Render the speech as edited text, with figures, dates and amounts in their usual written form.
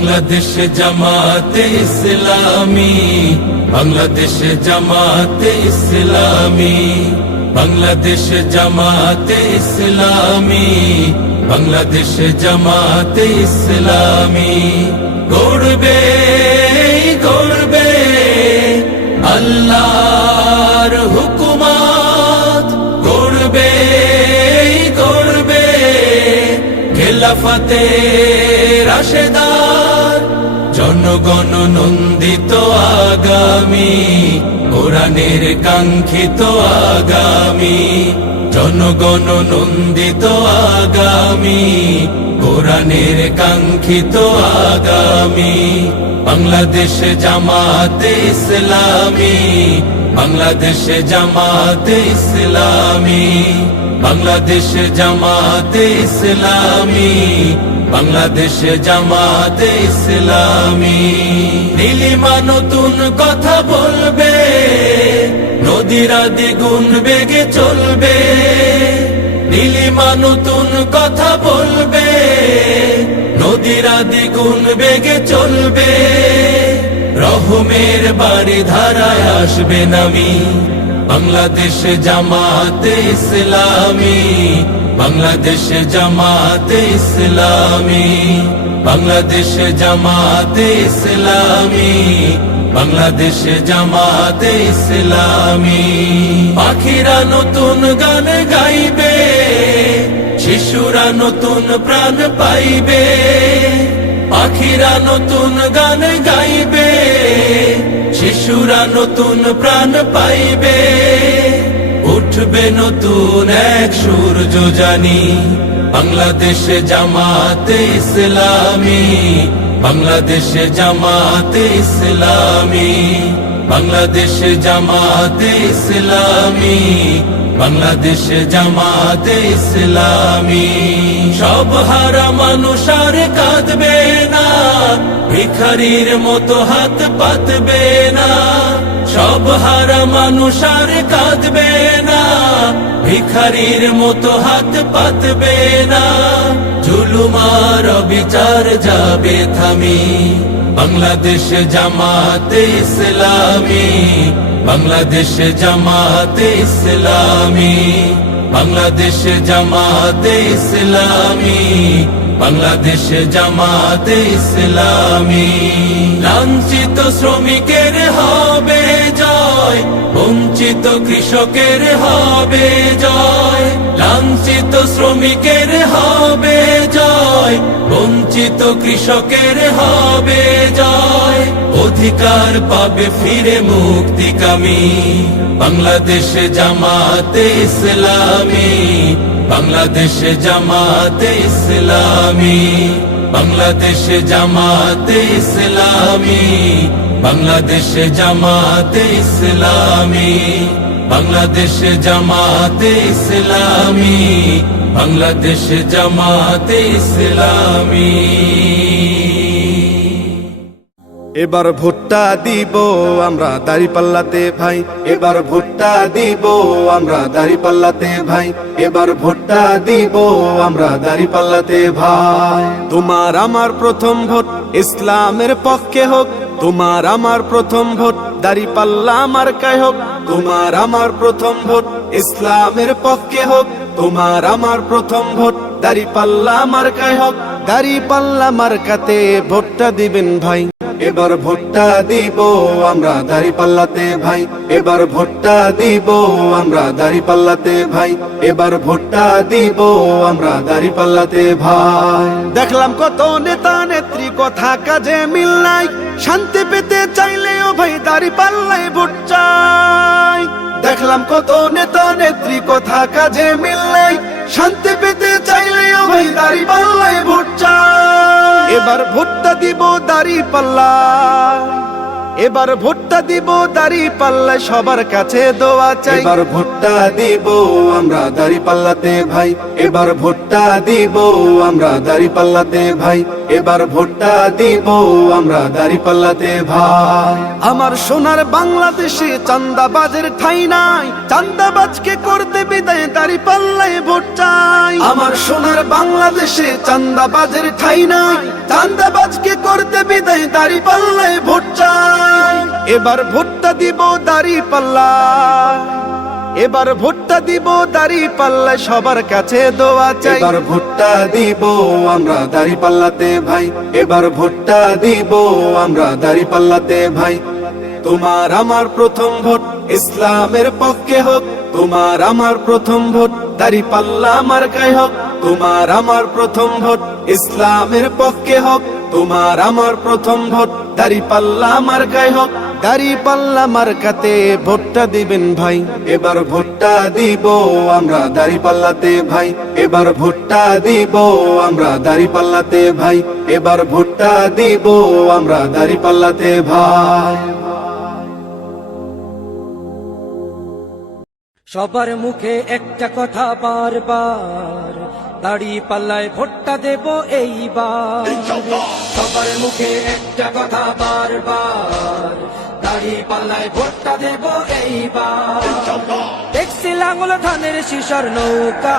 বাংলাদেশ জামাতে ইসলামী, বাংলাদেশ জামাতে ইসলামী, বাংলাদেশ জামাতে ইসলামী, বাংলাদেশ জামাতে ইসলামী। গড়বে গড়বে আল্লাহর হুকুমত, গড়বে গড়বে খেলাফতে রাশেদার। জনগণ নন্দিত আগামী, কোরআনের কাঙ্ক্ষিত আগামী। জনগণ নন্দিত আগামী, কোরআনের কাঙ্ক্ষিত আগামী। বাংলাদেশ জামাতে ইসলামী, বাংলাদেশ জামাতে ইসলামী, বাংলাদেশ জামাতে ইসলামী, বাংলাদেশ জামাতে ইসলামী। নীলিমা নতুন কথা বলবে, নদীরা দ্বিগুণ বেগে চলবে। নীলিমা নতুন কথা বলবে, নদীরা দ্বিগুণ বেগে চলবে। রহমের বাড়ি ধারায় আসবে নামি, বাংলাদেশ জামাতে ইসলামী, বাংলাদেশ জামাতে ইসলামী, বাংলাদেশ জামাতে ইসলামী, বাংলাদেশ জামাতে ইসলামী। পাখিরা নতুন গান গাইবে, শিশুরা নতুন প্রাণ পাইবে। পাখিরা নতুন গান গাইবে, শিশুরা নতুন প্রাণ পাইবে। উঠবে নতুন এক সূর্য জানি, বাংলাদেশ জামাতে ইসলামী, বাংলাদেশ জামাতে ইসলামী, বাংলাদেশ জামাতে ইসলামী, বাংলাদেশ জামাতে ইসলামী। সব হারা মানুষ আর কাঁদবে না, ভিখারির মতো হাত পাতবে না। সব হারা মানুষ আর কাঁদবে না, ভিখারির মতো হাত পাতবে না। জুলুমার বিচার যাবে থামি, বাংলাদেশ জামাতে ইসলামী, বাংলাদেশ জামাতে ইসলামী, বাংলাদেশ জামাতে ইসলামী, বাংলাদেশ জামাতে ইসলামী। লাঞ্ছিত শ্রমিকের হবে জয়, বঞ্চিত কৃষকের হবে জয়। লাঞ্ছিত শ্রমিকের হবে জয়, বঞ্চিত কৃষকের হবে জয়। অধিকার পাবে ফিরে মুক্তিকামী, বাংলাদেশ জামাতে ইসলামী, বাংলাদেশ জামাতে ইসলামী, বাংলাদেশ জামাতে ইসলামী, বাংলাদেশ জামাতে ইসলামী, বাংলাদেশ জামাতে ইসলামী, বাংলাদেশ জামাতে ইসলামী। এবার ভোটটা দিব আমরা দাঁড়িপাল্লাতে ভাই, এবার ভোটটা দিব আমরা দাঁড়িপাল্লাতে ভাই, এবার ভোটটা দিব আমরা দাঁড়িপাল্লাতে ভাই। তোমার আমার প্রথম ভোট ইসলামের পক্ষে হোক, তোমার আমার প্রথম ভোট দাঁড়িপাল্লা মার্কায় হোক। তোমার আমার প্রথম ভোট ইসলামের পক্ষে হোক, তোমার আমার প্রথম ভোট দাঁড়িপাল্লা মার্কায় হোক। দাঁড়িপাল্লা মার্কাতে ভোটটা দিবেন ভাই, এবার ভোটটা দিব আমরা দাঁড়িপাল্লাতে ভাই, এবার ভোটটা দিব আমরা দাঁড়িপাল্লাতে ভাই, এবার ভোটটা দিব আমরা দাঁড়িপাল্লাতে ভাই। দেখলাম কত নেতা নেত্রী কথা কাজে মিল নাই, শান্তি পেতে চাইলেও ভাই দাঁড়িপাল্লায় ভোট চাই। দেখলাম কত নেতা নেত্রী কথা কাজে মিল নাই, শান্তি পেতে চাইলেও ভাই দাঁড়িপাল্লায় ভোট চাই। এবার ভোটটা দিব দাঁড়িপাল্লা, এবার ভোটটা দিব দাঁড়িপাল্লায় সবার কাছে দোয়া চাই। এবার ভোটটা দিব আমরা দাঁড়িপাল্লাতে ভাই, এবার ভোটটা দিব আমরা দাঁড়িপাল্লাতে ভাই, এবার ভোটটা দিব আমরা দাঁড়িপাল্লাতে ভাই। আমার সোনার বাংলাদেশে চাঁদাবাজের ঠাঁই নাই, চাঁদাবাজকে করতে বিদায় দাঁড়িপাল্লায় ভোট চাই। আমার সোনার বাংলাদেশে চাঁদাবাজের ঠাঁই নাই, চাঁদাবাজকে করতে বিদায় দাঁড়িপাল্লায় ভোট চাই। এবার ভোটটা দিব দাঁড়িপাল্লায়, এবার ভোটটা দিব দাঁড়িপাল্লায়, সবার কাছে দোয়া চাই। এবার ভোটটা দিব আমরা দাঁড়িপাল্লাতে ভাই, এবার ভোটটা দিব আমরা দাঁড়িপাল্লাতে ভাই। তোমার আমার প্রথম ভোট ইসলামের পক্ষে হোক, তোমার আমার প্রথম ভোট দাঁড়িপাল্লা মার্কায় হোক। তোমার আমার প্রথম ভোট ইসলামের পক্ষে হোক, তোমার আমার প্রথম ভোট দাঁড়িপাল্লা মার্কায় হোক। দাঁড়িপাল্লা মার্কাতে ভোটটা দিবেন ভাই, এবার ভোটটা দিব আমরা দাঁড়িপাল্লাতে ভাই, এবার ভোটটা দিব আমরা দাঁড়িপাল্লাতে ভাই, এবার ভোটটা দিব আমরা দাঁড়িপাল্লাতে ভাই। সবার মুখে একটা কথা বারবার, দাঁড়িপাল্লায় ভোটটা দেব এইবার। সবার মুখে একটা কথা বারবার, দাঁড়িপাল্লায় ভোটটা দেব এইবার। দেখছি লাঙ্গল ধানের শিশর নৌকা,